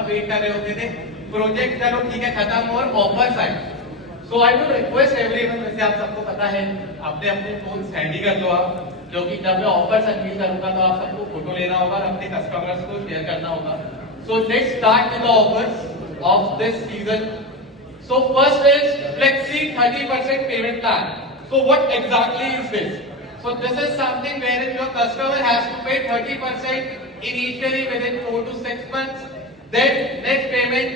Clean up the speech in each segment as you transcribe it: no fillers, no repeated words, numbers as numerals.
Customer wait कर रहे होते थे, प्रोजेक्ट चलो ठीक है खत्म और ऑफर्स आए। सो आई वुड रिक्वेस्ट एवरीवन, वैसे आप सबको पता है, अपने अपने फोन हैंडी कर लो आप, क्योंकि जब मैं ऑफर्स अनवील करूंगा तो आप सबको फोटो लेना होगा और अपने कस्टमर्स को शेयर करना होगा। So let's start with the offers of this season. So first is flexi 30% payment plan. So what exactly is this? So this is something wherein your customer has to pay 30% initially within 4 to 6 months. Then next payment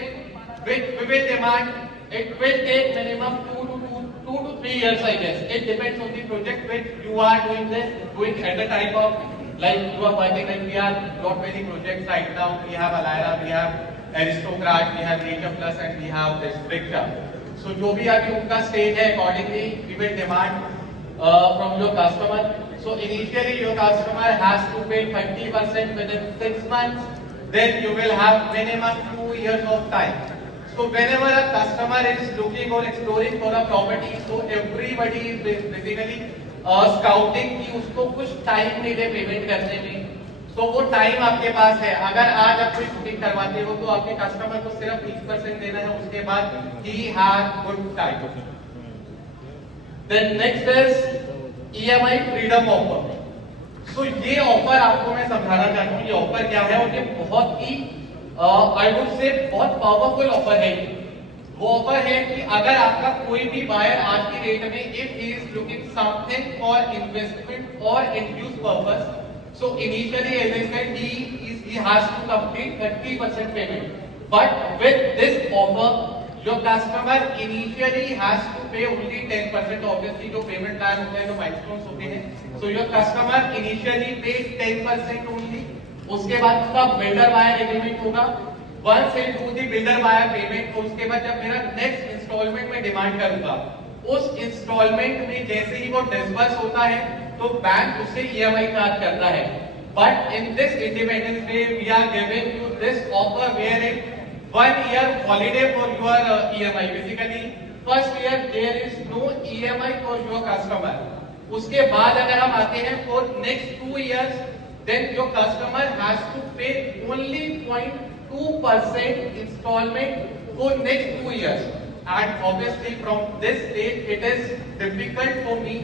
which we will demand, it will take minimum 2 to 3 years, I guess. It depends on the project which you are doing at the time of, like you are working, like we have got many projects right now. We have Alyra, we have Aristocrat, we have Nature Plus and we have this Victor. So जो भी अभी उनका stage है, accordingly we will demand from your customer. So initially your customer has to pay 30% within 6 months. Then you will have minimum 2 years of time. So whenever a customer is looking or exploring for a property, so everybody is basically scouting कि उसको कुछ time मिले payment करने में. So वो time आपके पास है. अगर आज आप कोई बुकिंग करवाते हो तो आपके कस्टमर को सिर्फ 20% देना है, उसके बाद he has good time. Then next is EMI freedom offer. So ये ऑफर आपको मैं समझाना चाहता हूँ ये ऑफर क्या है, और ये बहुत ही आई वुड से बहुत पावरफुल ऑफर है। वो ऑफर है कि अगर आपका कोई भी बायर आज की डेट में if he is looking something for investment और end use purpose, so initially as I said he has to complete 30% payment, but with this offer your customer initially has to pay only 10%. obviously जो payment plan होते हैं, जो milestones होते हैं, so your customer initially pay 10% only. उसके बाद उसका builder buyer agreement होगा. once it do the builder buyer payment, तो उसके बाद जब मेरा next installment में demand करूंगा, उस installment में जैसे ही वो disburse होता है तो बैंक उससे EMI चार्ज करता है. but in this Independence Day we are giving you this offer wherein 1 year holiday for your EMI. Basically, first year there is no EMI for your customer. उसके बाद अगर हम आते हैं for next 2 years, then your customer has to pay only 0.2% installment for next 2 years. And obviously from this stage it is difficult for me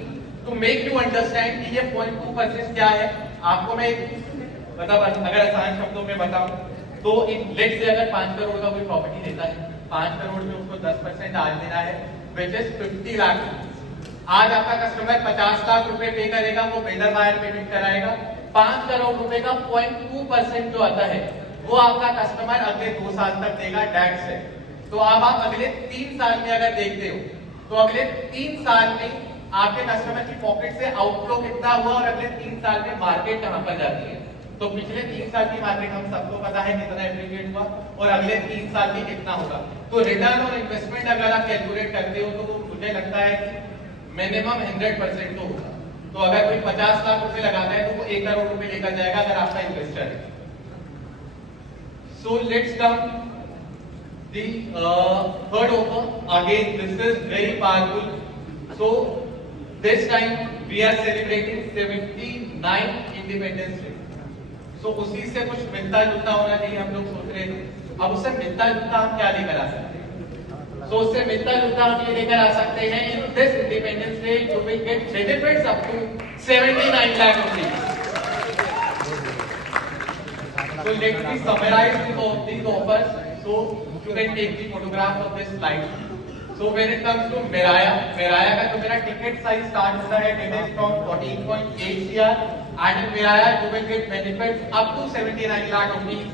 to make you understand कि ये 0.2% क्या है. आपको मैं मतलब अगर आसान शब्दों में बताऊं तो लेट्स से अगर 5 करोड़ का कोई प्रॉपर्टी लेता है, 5 करोड़ में उसको 10% आज देना है, which is 50 लाख. आज आपका कस्टमर 50 लाख रुपए पे करेगा, वो बिल्डर बायर पेमेंट कराएगा. 5 करोड़ रुपए का 0.2% जो आता है वो आपका कस्टमर अगले 2 साल तक देगा टैक्स से. तो अब आप अगले 3 साल में अगर देखते हो तो अगले 3 साल में आपके कस्टमर की पॉकेट से आउटफ्लो कितना हुआ और अगले 3 साल में मार्केट कहां पर जाती है. तो पिछले 3 साल की मार्केट हम सबको पता है कितना एप्रिशिएट हुआ और अगले 3 साल में कितना होगा. तो रिटर्न और इन्वेस्टमेंट अगर आप कैलकुलेट करते हो तो वो मुझे लगता है कि मिनिमम 100% तो होगा. तो अगर कोई 50 लाख रुपए लगाता है तो वो 1 करोड़ रुपए लेकर जाएगा अगर आपका इन्वेस्टर है. So let's come the third offer. Again this is very powerful. So this time we are celebrating 79th Independence Day. So उसी से कुछ मिलता जुलता होना चाहिए हम लोग सोच रहे थे. अब उससे मिलता जुलता हम क्या लेकर आ सकते हैं? So उससे मिलता जुलता हम ये लेकर आ सकते हैं in this Independence Day you will get benefits up to 79 lakh rupees. So let me summarize these offers. So you can take the photograph of this slide. So when it comes to Miraya का जो मेरा ticket size start होता है it is from 14.8 CR and in Miraya you will get benefits up to 79 lakh rupees.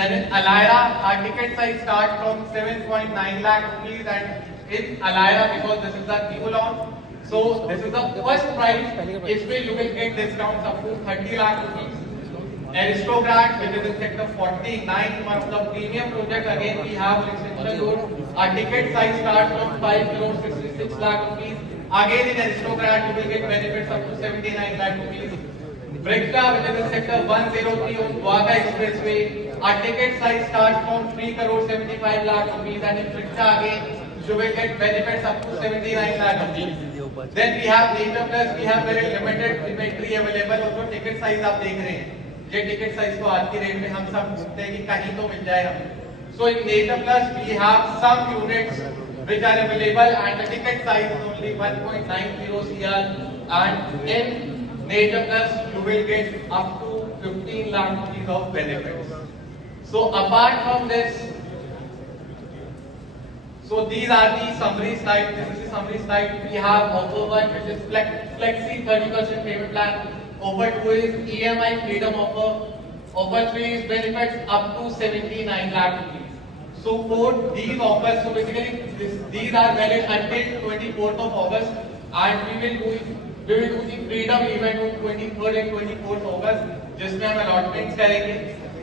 Then in Alyra our ticket size starts from 7.9 lakh rupees and in Alyra because this is the new launch, so this is the first price. इसमें you will get discounts up to 30 lakh rupees. Aristocrat, which is in sector 49, one of the premium project. Again, we have residential road. Our ticket size starts from 5 crore 66 lakh rupees. Again, in Aristocrat, you will get benefits up to 79 lakh rupees. Bricta, which is in sector 103 on Dwarka Expressway. Our ticket size starts from 3 crore 75 lakh rupees, and in Bricta again, you will get benefits up to 79 lakh rupees. Then we have Nature Plus. We have very limited inventory available. और जो ticket size आप देख रहे हैं, ये ticket size को आज की रेट में हम सब ढूंढते हैं कि कहीं तो मिल जाए हमें. So in Nature Plus we have some units which are available and the ticket size is only 1.90 CR, and in Nature Plus you will get up to 15 lakh rupees of benefits. So apart from this, so these are the summary slide. This is the summary slide. We have offer one which is flexi 30% payment plan. Offer two is EMI freedom offer. Offer three is benefits up to 79 lakh rupees. So for these offers, so basically these are valid until 24th of August, and we will do the freedom event on 23rd and 24th August, जिसमें हम allotments करेंगे.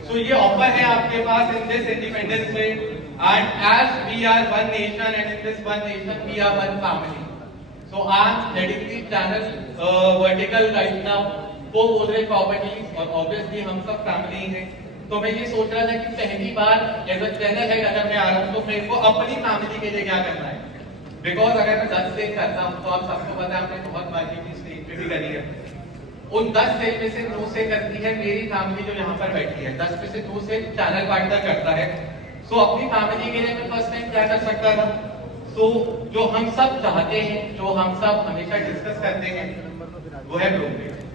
So ये offer है आपके पास in this Independence Day, and as we are one nation and in this one nation we are one family. So I'm heading the channel vertical right now for Godrej Properties, और obviously हम सब family हैं. तो मैं ये सोच रहा था कि पहली बार एज अ चैनल है अगर मैं आ रहा हूँ तो मेरे को अपनी फैमिली के लिए क्या करना है, बिकॉज अगर मैं 10 सेल करता हूँ तो आप सबको पता है आपने बहुत बाजी की स्टेज पे भी करी है, उन 10 सेल में से 9 सेल करती है मेरी फैमिली जो यहाँ पर बैठी है, 10 में से 2 सेल चैनल पार्टनर करता है. सो अपनी फैमिली के लिए मैं फर्स्ट टाइम क्या कर सकता था, सो जो हम सब चाहते हैं, जो हम सब हमेशा डिस्कस करते हैं, वो है ब्रोकरेज.